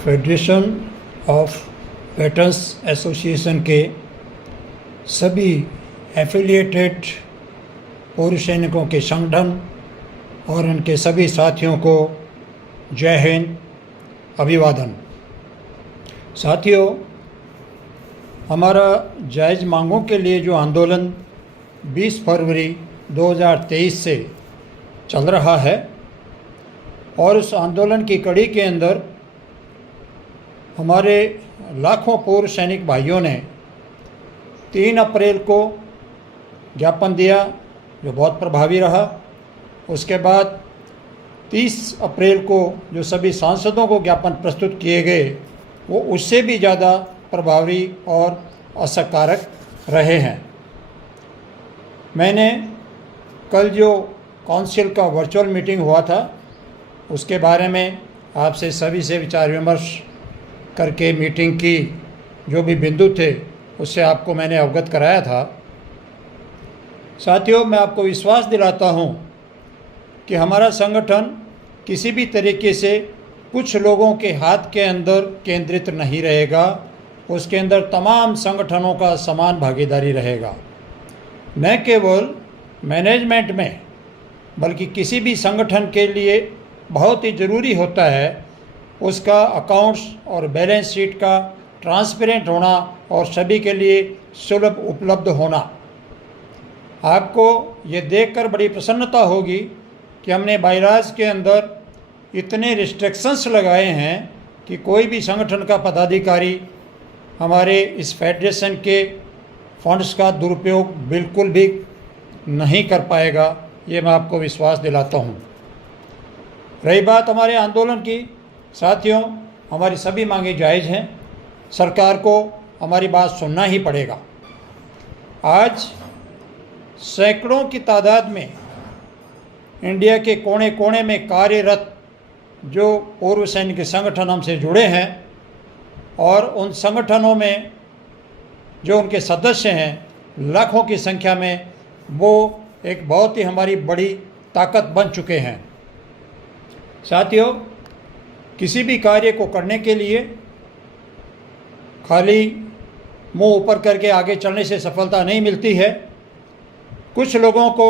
Federation of veterans association के सभी affiliated पूर्व सैनिकों के संगठन और उनके सभी साथियों को जय हिंद, अभिवादन। साथियों, हमारा जायज़ मांगों के लिए जो आंदोलन 20 फरवरी 2023 से चल रहा है और उस आंदोलन की कड़ी के अंदर हमारे लाखों पूर्व सैनिक भाइयों ने 3 अप्रैल को ज्ञापन दिया जो बहुत प्रभावी रहा। उसके बाद 30 अप्रैल को जो सभी सांसदों को ज्ञापन प्रस्तुत किए गए वो उससे भी ज़्यादा प्रभावी और असरकारक रहे हैं। मैंने कल जो काउंसिल का वर्चुअल मीटिंग हुआ था उसके बारे में आपसे सभी से विचार विमर्श करके मीटिंग की जो भी बिंदु थे उससे आपको मैंने अवगत कराया था। साथियों, मैं आपको विश्वास दिलाता हूं कि हमारा संगठन किसी भी तरीके से कुछ लोगों के हाथ के अंदर केंद्रित नहीं रहेगा। उसके अंदर तमाम संगठनों का समान भागीदारी रहेगा। न केवल मैनेजमेंट में बल्कि किसी भी संगठन के लिए बहुत ही ज़रूरी होता है उसका अकाउंट्स और बैलेंस शीट का ट्रांसपेरेंट होना और सभी के लिए सुलभ उपलब्ध होना। आपको ये देखकर बड़ी प्रसन्नता होगी कि हमने बायलाज के अंदर इतने रिस्ट्रिक्शंस लगाए हैं कि कोई भी संगठन का पदाधिकारी हमारे इस फेडरेशन के फंड्स का दुरुपयोग बिल्कुल भी नहीं कर पाएगा। ये मैं आपको विश्वास दिलाता हूँ। रही बात हमारे आंदोलन की, साथियों, हमारी सभी मांगें जायज़ हैं। सरकार को हमारी बात सुनना ही पड़ेगा। आज सैकड़ों की तादाद में इंडिया के कोने कोने में कार्यरत जो पूर्व सैनिक संगठन हमसे जुड़े हैं और उन संगठनों में जो उनके सदस्य हैं लाखों की संख्या में, वो एक बहुत ही हमारी बड़ी ताकत बन चुके हैं। साथियों, किसी भी कार्य को करने के लिए खाली मुंह ऊपर करके आगे चलने से सफलता नहीं मिलती है। कुछ लोगों को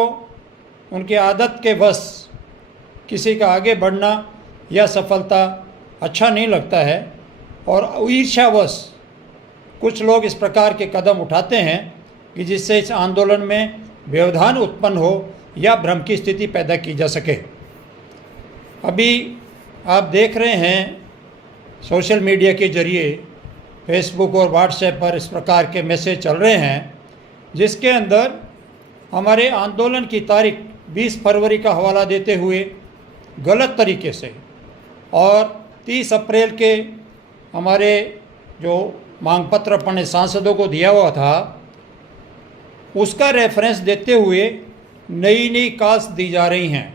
उनकी आदत के वश किसी का आगे बढ़ना या सफलता अच्छा नहीं लगता है और ईर्ष्यावश कुछ लोग इस प्रकार के कदम उठाते हैं कि जिससे इस आंदोलन में व्यवधान उत्पन्न हो या भ्रम की स्थिति पैदा की जा सके। अभी आप देख रहे हैं सोशल मीडिया के जरिए फेसबुक और व्हाट्सएप पर इस प्रकार के मैसेज चल रहे हैं जिसके अंदर हमारे आंदोलन की तारीख 20 फरवरी का हवाला देते हुए गलत तरीके से और 30 अप्रैल के हमारे जो मांग पत्र अपने सांसदों को दिया हुआ था उसका रेफरेंस देते हुए नई नई काल्स दी जा रही हैं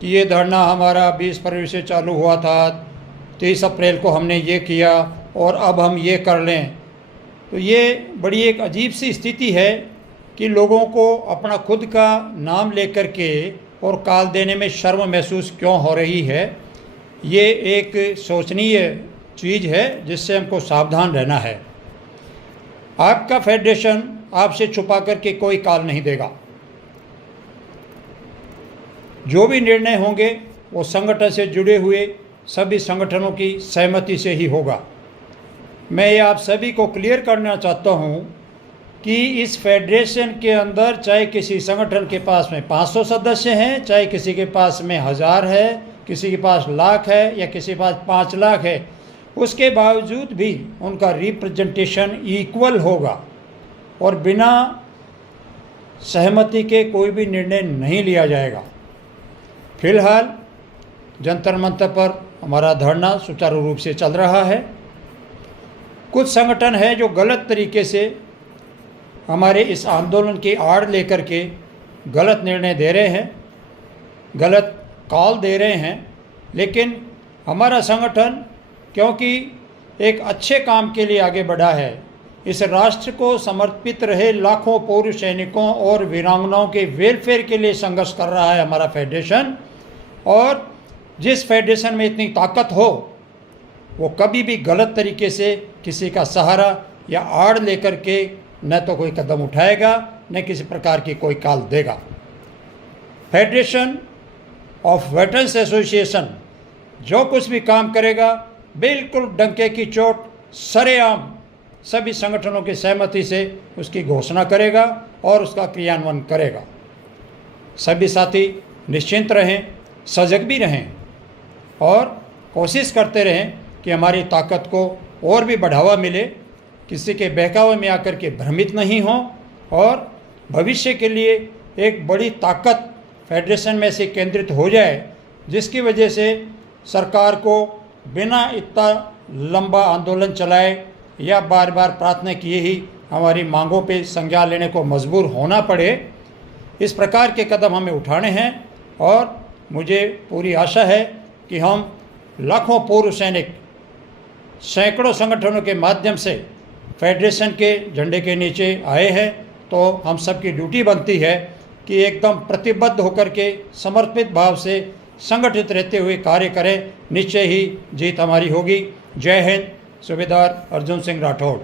कि ये धरना हमारा 20 फरवरी से चालू हुआ था, 30 अप्रैल को हमने ये किया और अब हम ये कर लें। तो ये बड़ी एक अजीब सी स्थिति है कि लोगों को अपना खुद का नाम लेकर के और काल देने में शर्म महसूस क्यों हो रही है। ये एक सोचनीय चीज़ है जिससे हमको सावधान रहना है। आपका फेडरेशन आपसे छुपा करके कोई काल नहीं देगा। जो भी निर्णय होंगे वो संगठन से जुड़े हुए सभी संगठनों की सहमति से ही होगा। मैं ये आप सभी को क्लियर करना चाहता हूँ कि इस फेडरेशन के अंदर चाहे किसी संगठन के पास में 500 सदस्य हैं, चाहे किसी के पास में 1000 है, किसी के पास लाख है या किसी के पास 5 लाख है, उसके बावजूद भी उनका रिप्रेजेंटेशन इक्वल होगा और बिना सहमति के कोई भी निर्णय नहीं लिया जाएगा। फिलहाल जंतर मंतर पर हमारा धरना सुचारू रूप से चल रहा है। कुछ संगठन है जो गलत तरीके से हमारे इस आंदोलन की आड़ लेकर के गलत निर्णय दे रहे हैं, गलत कॉल दे रहे हैं, लेकिन हमारा संगठन क्योंकि एक अच्छे काम के लिए आगे बढ़ा है, इस राष्ट्र को समर्पित रहे लाखों पूर्व सैनिकों और वीरांगनाओं के वेलफेयर के लिए संघर्ष कर रहा है हमारा फेडरेशन। और जिस फेडरेशन में इतनी ताकत हो वो कभी भी गलत तरीके से किसी का सहारा या आड़ लेकर के न तो कोई कदम उठाएगा न किसी प्रकार की कोई कॉल देगा। फेडरेशन ऑफ वेटरन्स एसोसिएशन जो कुछ भी काम करेगा बिल्कुल डंके की चोट सरेआम सभी संगठनों की सहमति से उसकी घोषणा करेगा और उसका क्रियान्वयन करेगा। सभी साथी निश्चिंत रहें, सजग भी रहें और कोशिश करते रहें कि हमारी ताकत को और भी बढ़ावा मिले, किसी के बहकावे में आकर के भ्रमित नहीं हों और भविष्य के लिए एक बड़ी ताकत फेडरेशन में से केंद्रित हो जाए, जिसकी वजह से सरकार को बिना इतना लंबा आंदोलन चलाए या बार बार प्रार्थना किए ही हमारी मांगों पे संज्ञान लेने को मजबूर होना पड़े। इस प्रकार के कदम हमें उठाने हैं और मुझे पूरी आशा है कि हम लाखों पूर्व सैनिक सैकड़ों संगठनों के माध्यम से फेडरेशन के झंडे के नीचे आए हैं, तो हम सबकी ड्यूटी बनती है कि एकदम प्रतिबद्ध होकर के समर्पित भाव से संगठित रहते हुए कार्य करें। निश्चय ही जीत हमारी होगी। जय हिंद। सूबेदार अर्जुन सिंह राठौड़।